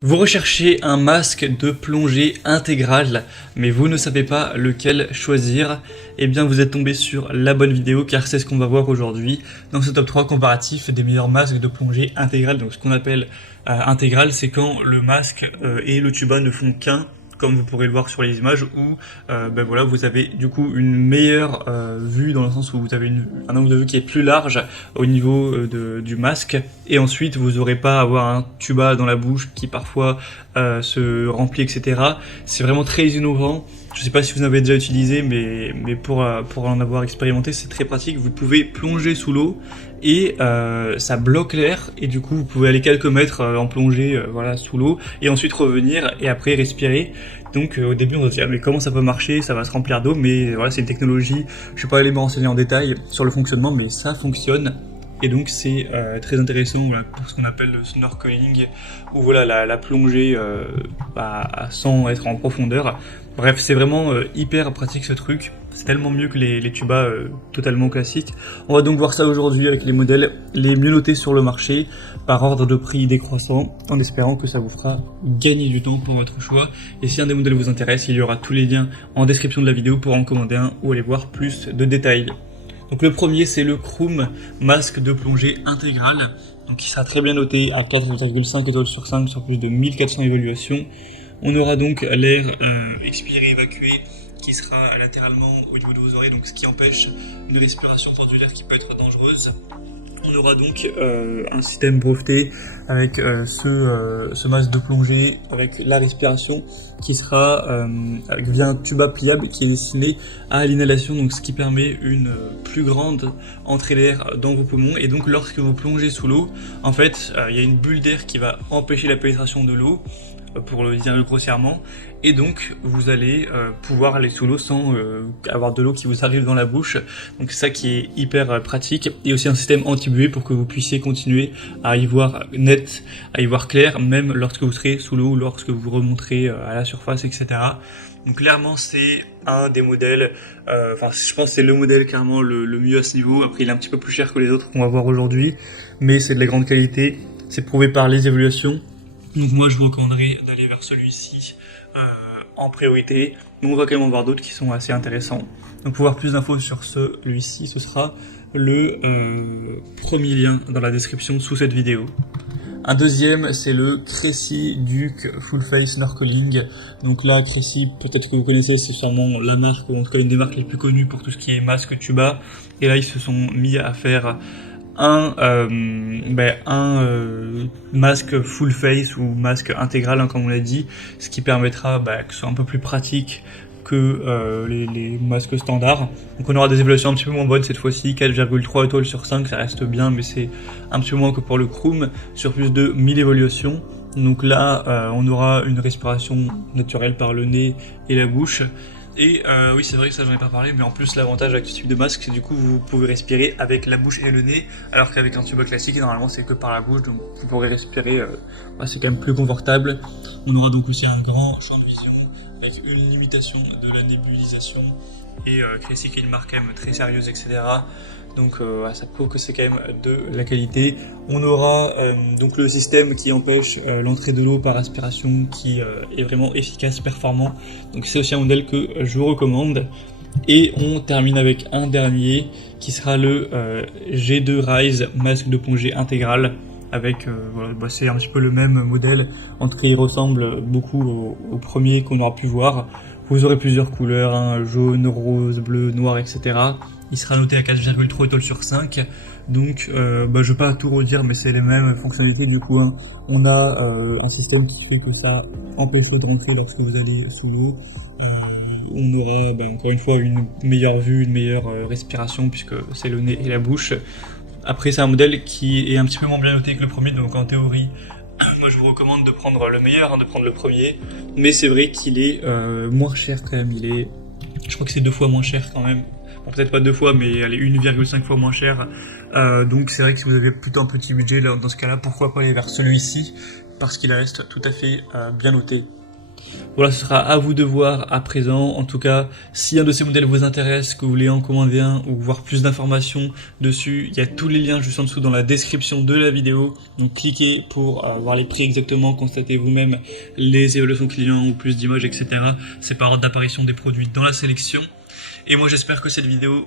Vous recherchez un masque de plongée intégral, mais vous ne savez pas lequel choisir. Eh bien, vous êtes tombé sur la bonne vidéo, car c'est ce qu'on va voir aujourd'hui dans ce top 3 comparatif des meilleurs masques de plongée intégral. Donc, ce qu'on appelle intégral, c'est quand le masque et le tuba ne font qu'un, comme vous pourrez le voir sur les images, où voilà, vous avez du coup une meilleure vue, dans le sens où vous avez un angle de vue qui est plus large au niveau du masque, et ensuite vous n'aurez pas à avoir un tuba dans la bouche qui parfois se remplit, etc. C'est vraiment très innovant. Je ne sais pas si vous en avez déjà utilisé, mais pour en avoir expérimenté, c'est très pratique. Vous pouvez plonger sous l'eau et ça bloque l'air, et du coup vous pouvez aller quelques mètres en plongée voilà, sous l'eau, et ensuite revenir et après respirer. Donc au début on va se dire mais comment ça peut marcher, ça va se remplir d'eau, mais voilà, c'est une technologie, je ne vais pas aller me renseigner en détail sur le fonctionnement, mais ça fonctionne. Et donc c'est très intéressant, voilà, pour ce qu'on appelle le snorkeling, ou voilà, la plongée sans être en profondeur. Bref, c'est vraiment hyper pratique ce truc, c'est tellement mieux que les tubas totalement classiques. On va donc voir ça aujourd'hui avec les modèles les mieux notés sur le marché, par ordre de prix décroissant, en espérant que ça vous fera gagner du temps pour votre choix. Et si un des modèles vous intéresse, il y aura tous les liens en description de la vidéo pour en commander un ou aller voir plus de détails. Donc le premier, c'est le Kroom masque de plongée intégral, donc qui sera très bien noté à 4,5 étoiles sur 5 sur plus de 1400 évaluations. On aura donc l'air expiré, évacué, qui sera latéralement au niveau de vos oreilles, donc ce qui empêche une respiration tordue d'air qui peut être dangereuse. On aura donc un système breveté avec ce masque de plongée avec la respiration qui sera via un tuba pliable qui est destiné à l'inhalation, donc ce qui permet une plus grande entrée d'air dans vos poumons. Et donc lorsque vous plongez sous l'eau, en fait il y a une bulle d'air qui va empêcher la pénétration de l'eau, pour le dire grossièrement, et donc vous allez pouvoir aller sous l'eau sans avoir de l'eau qui vous arrive dans la bouche. Donc c'est ça qui est hyper pratique, et aussi un système anti-buée pour que vous puissiez continuer à y voir net, à y voir clair, même lorsque vous serez sous l'eau, lorsque vous remonterez à la surface, etc. Donc clairement c'est un des modèles, je pense que c'est le modèle clairement le mieux à ce niveau. Après il est un petit peu plus cher que les autres qu'on va voir aujourd'hui, mais c'est de la grande qualité, c'est prouvé par les évaluations. Donc moi je vous recommanderais d'aller vers celui-ci en priorité, mais on va quand même en voir d'autres qui sont assez intéressants. Donc pour voir plus d'infos sur celui-ci, ce sera le premier lien dans la description sous cette vidéo. Un deuxième, c'est le Crazy Duke Full Face Snorkeling. Donc là, Crazy, peut-être que vous connaissez, c'est sûrement la marque, ou en tout cas une des marques les plus connues pour tout ce qui est masque tuba. Et là, ils se sont mis à faire un masque full face ou masque intégral, comme on l'a dit, ce qui permettra que ce soit un peu plus pratique que les masques standards. Donc on aura des évaluations un petit peu moins bonnes cette fois-ci, 4,3 étoiles sur 5, ça reste bien, mais c'est un petit peu moins que pour le Kroom, sur plus de 1000 évaluations. Donc là, on aura une respiration naturelle par le nez et la bouche. Et oui, c'est vrai que ça j'en ai pas parlé, mais en plus l'avantage avec ce type de masque, c'est du coup vous pouvez respirer avec la bouche et le nez, alors qu'avec un tuba classique, normalement c'est que par la bouche, donc vous pourrez respirer, c'est quand même plus confortable. On aura donc aussi un grand champ de vision avec une limitation de la nébulisation, et Crazy qui est une marque quand même très sérieuse, etc. Donc ça prouve que c'est quand même de la qualité. On aura donc le système qui empêche l'entrée de l'eau par aspiration, qui est vraiment efficace, performant. Donc c'est aussi un modèle que je vous recommande. Et on termine avec un dernier qui sera le G2 Rise masque de plongée intégral. Avec c'est un petit peu le même modèle, en tout cas il ressemble beaucoup au premier qu'on aura pu voir. Vous aurez plusieurs couleurs, jaune, rose, bleu, noir, etc. Il sera noté à 4,3 étoiles sur 5. Donc je vais pas tout redire, mais c'est les mêmes fonctionnalités du coup. On a un système qui fait que ça empêche l'eau de rentrer lorsque vous allez sous l'eau. On aura encore une fois une meilleure vue, une meilleure respiration, puisque c'est le nez et la bouche. Après c'est un modèle qui est un petit peu moins bien noté que le premier, donc en théorie moi je vous recommande de prendre le meilleur, de prendre le premier, mais c'est vrai qu'il est moins cher quand même. Je crois que c'est 2 fois moins cher quand même, bon, peut-être pas 2 fois, mais allez, 1,5 fois moins cher. Donc c'est vrai que si vous avez plutôt un petit budget là, dans ce cas là, pourquoi pas aller vers celui-ci, parce qu'il reste tout à fait bien noté. Voilà, ce sera à vous de voir à présent. En tout cas, si un de ces modèles vous intéresse, que vous voulez en commander un ou voir plus d'informations dessus, il y a tous les liens juste en dessous dans la description de la vidéo. Donc cliquez pour voir les prix exactement, constatez vous-même les évaluations clients ou plus d'images, etc. C'est par ordre d'apparition des produits dans la sélection. Et moi j'espère que cette vidéo aura